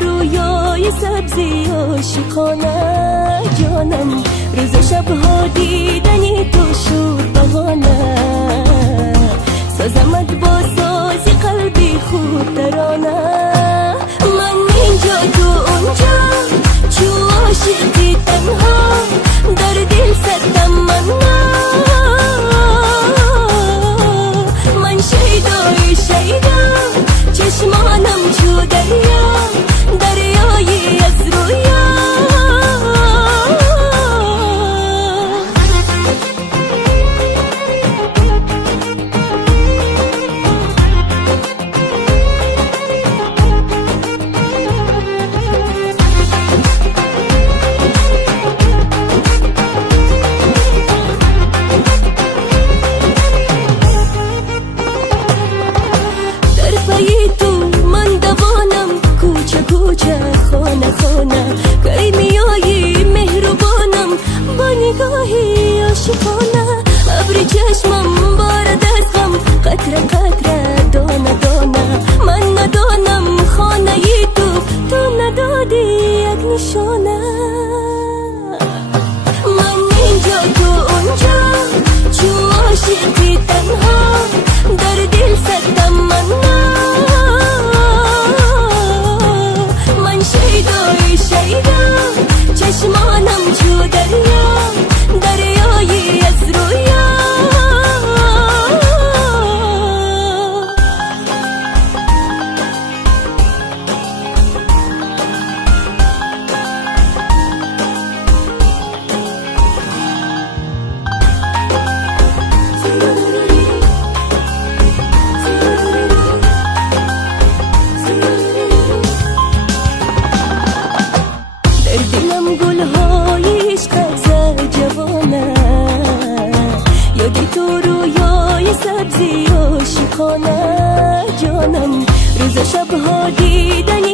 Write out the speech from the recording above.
رویای سبزی عاشقانه جانم، روز و شبها دیدنی تو شور بهانه، سازمت با سازی قلبی خود ترانه، من اینجا تو اونجا چو عاشقی تنها در دل صد تمنا، من شیدای شیدا چشمانم چو دریا، دریایی از رویا، خانه خانه کی میایی مهربانم با نگاهی عاشقانه، ابر چشمم بارد از غم قطره قطره دانه دانه، من ندانم خانه ی تو ندادی یک نشانه، من اینجا تو اونجا چو عاشقی تنها در دل صد تمنا، شیدا چشمانم چو دریا، دریایی از رویا، یادی تو رویای سبزی عاشقانه جانم، روز و شبها دیدنی